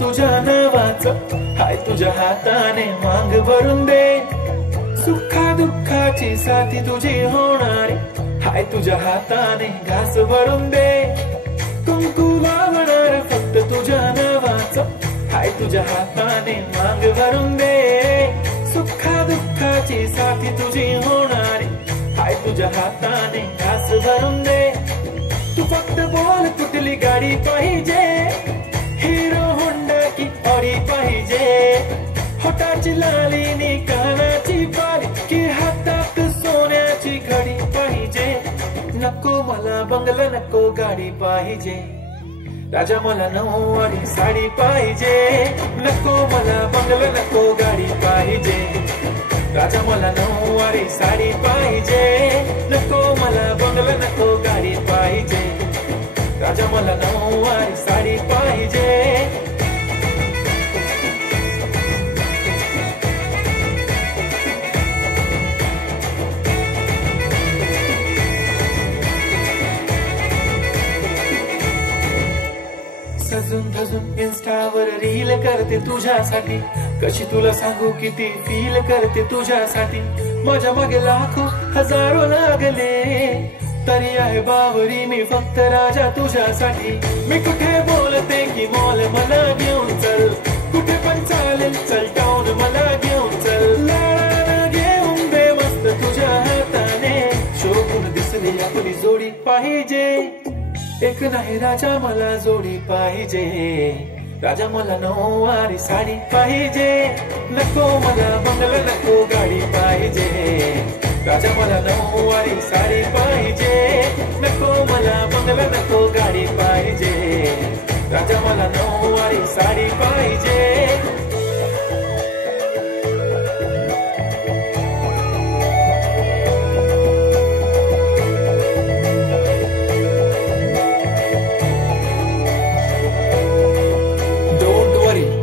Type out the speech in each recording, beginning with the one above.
तुझ्या नावाचं हाय तुझ्या हाताने मांग भरून दे सुखा दुःखाची साथी तुझी होणारी हाय तुझ्या हाताने घास भरून दे कुंकू लावणार फक्त तुझ्या नावाचं हाय तुझ्या हाताने मांग भरून दे सुखा दुःखाची साथी तुझी होणारी हाय तुझ्या हाताने घास भरून दे तू फक्त बोल कुठली गाडी पाहिजे हिरो होंडा की ऑडी पाहिजे होटाची लाली नी कानाची बाली की हातात सोन्याची घडी पाहिजे नको मला बंगला नको गाडी पाहिजे राजा मला नऊवारी साडी पाहिजे नको मला बंगला नको गाडी पाहिजे राजा मला नऊवारी साडी पाहिजे नको मला बंगला नको गाडी पाहिजे राजा मला नऊवारी साडी पाहिजे सजून धजून इंस्टावर रील करते तुझ्यासाठी कशी तुला सांगू किती फील करते तुझ्यासाठी माझ्या मागे लाखो हजारो लागले तरी आहे बावरी मी फक्त राजा तुझ्यासाठी मी कुठे बोलते की मॉल मला घेऊन चल कुठे पण चालेल चल टाऊन मला घेऊन चल लाडानं घेऊन दे मस्त तुझ्या हाताने शोभून दिसली आपली जोडी पाहिजे एक नाही राजा मला जोडी पाहिजे राजा मला नऊवारी साडी पाहिजे नको मला बंगला नको गाडी पाहिजे राजा मला नऊवारी साडी पाहिजे नको मला बंगला नको गाडी पाहिजे राजा मला नऊवारी साडी पाहिजे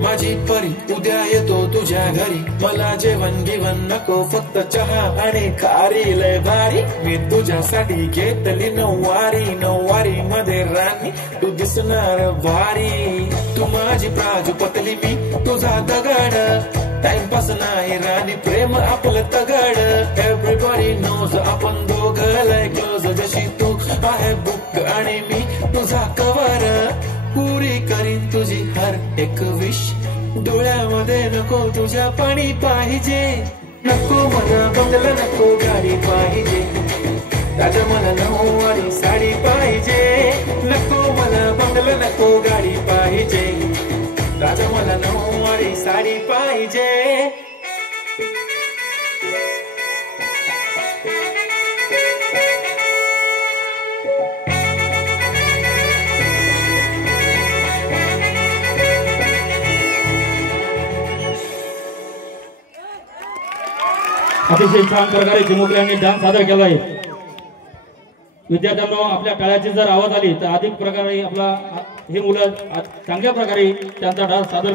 माझी परी उद्या येतो तुझ्या घरी मला जेवण गिवण नको फक्त चहा आणि खारी लय भारी मी तुझ्यासाठी घेतली नऊवारी मध्ये राणी तू दिसणार भारी तू माझी प्राजूपतली मी तुझा दगड टाइमपास नाही राणी प्रेम आपलं तगड एव्हरीबॉडी नोज आपण दोघं लय क्लोज जशी तू आहे बुक आणि मी तुझा कवर पुरी करीन तुझी हर एक विश डोळ्यामध्ये नको तुझ्या पाणी पाहिजे नको मला बंगला नको गाडी पाहिजे राजा मला नऊवारी साडी पाहिजे नको मला बंगला नको गाडी पाहिजे राजा मला नऊवारी साडी पाहिजे अतिशय छान प्रकारे चिमुकल्यांनी डान्स सादर केला आहे विद्यार्थ्यांनो आपल्या टाळ्याची जर आवाज आली तर अधिक प्रकारे आपला हे मुलं चांगल्या प्रकारे त्यांचा डान्स सादर